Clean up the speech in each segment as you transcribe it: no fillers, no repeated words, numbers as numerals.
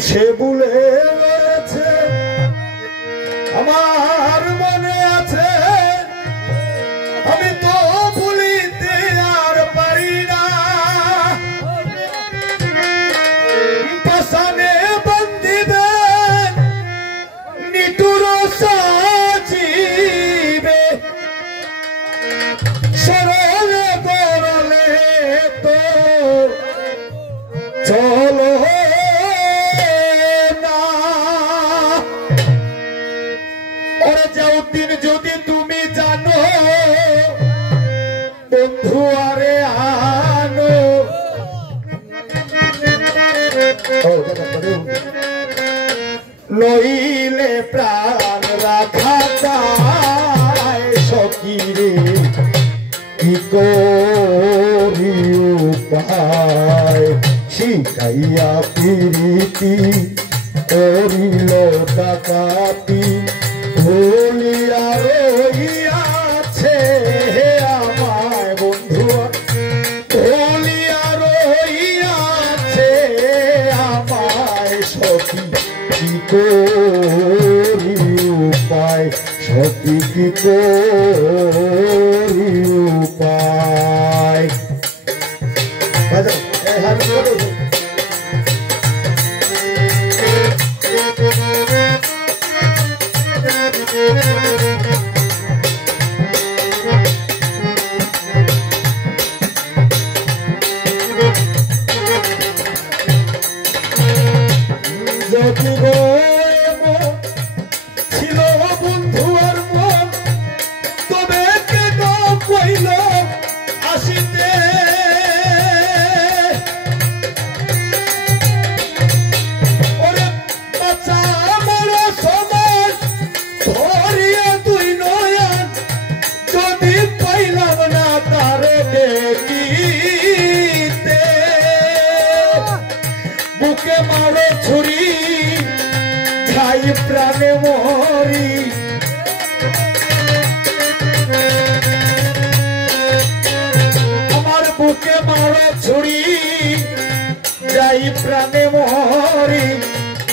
সে ভুলে রয়েছে আমার মনে আছে আমি তো ভুলিতে আর পারি না পাশানে বন্দিবেন নিটুর সাজিবে সরলে গরলে তো চলো দিন যদি তুমি জানো বন্ধু আরে আনো নইলে প্রাণ রাখা যায় সকিরে কি করি উপায় শিখাইয়া প্রীতি করিল ডাকাতি ভুলিয়া রহিয়াছে আমায় বন্ধু ভুলিয়া রহিয়াছে আমায় সখী কি করি উপায় সখী কি করি উপায় ছিল বন্ধু আর মন তবে কেন কইল আসিতে ওরে বাচ্চা আমার সমাজ ধরিয়া তুই নয়ন যদি পাইলাম না তারে দেখিতে বুকে মারো ছুরি ছাই প্রাণে মরি আমার বুকে মারো ছুরি যাই প্রাণে মরি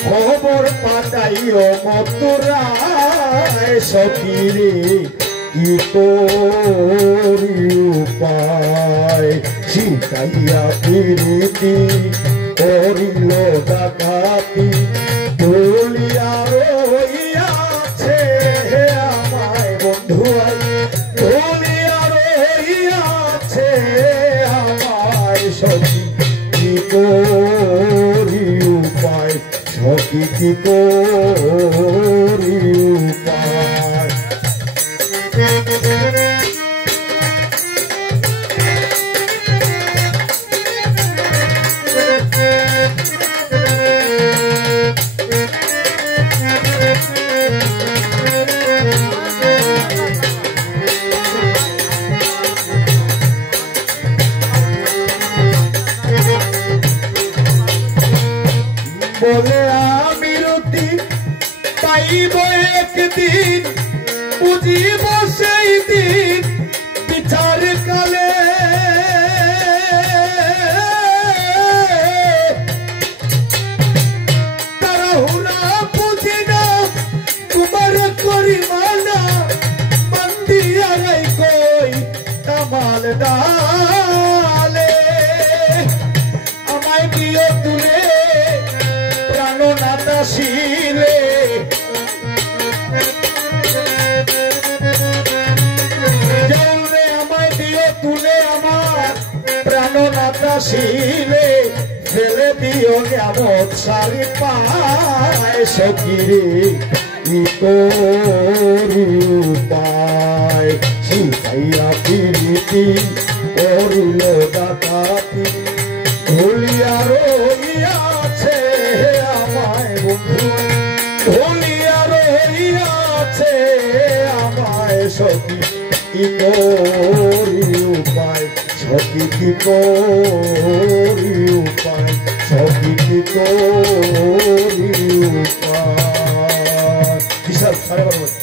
খবর পাতাইও মতুরায় সখীরে কি করি উপায় শিখাইয়া প্রীতি করিল ডাকাতি ভুলিয়া রহিয়াছে আমায় বন্ধু ভুলিয়া রহিয়াছে আমায় সখী কি করি উপায় সখী কি করি উপায় বলে আমি রতি পাইব একদিন বুঝিব সেই দিন বিচার কালে তাড়াহুড়া বুঝি না তোমার করি মানা বন্দিয়া গাই কই কামাল ডালে আমায় প্রিয় তুলে শিলে জলরে আমায় দিও তুলে আমার প্রাণনাথা শিলে ফেলে দিও নিয়ামত সারি পায় সখীরে কি করি উপায় শিখাইয়া প্রীতি করিল ডাকাতি ভুলিয়া রহিয়াছে আমায় বন্ধু ভুলিয়া রহিয়াছে আমায় সখী কি করি উপায় সখী কি করি উপায় সখী কি করি উপায় বিশাল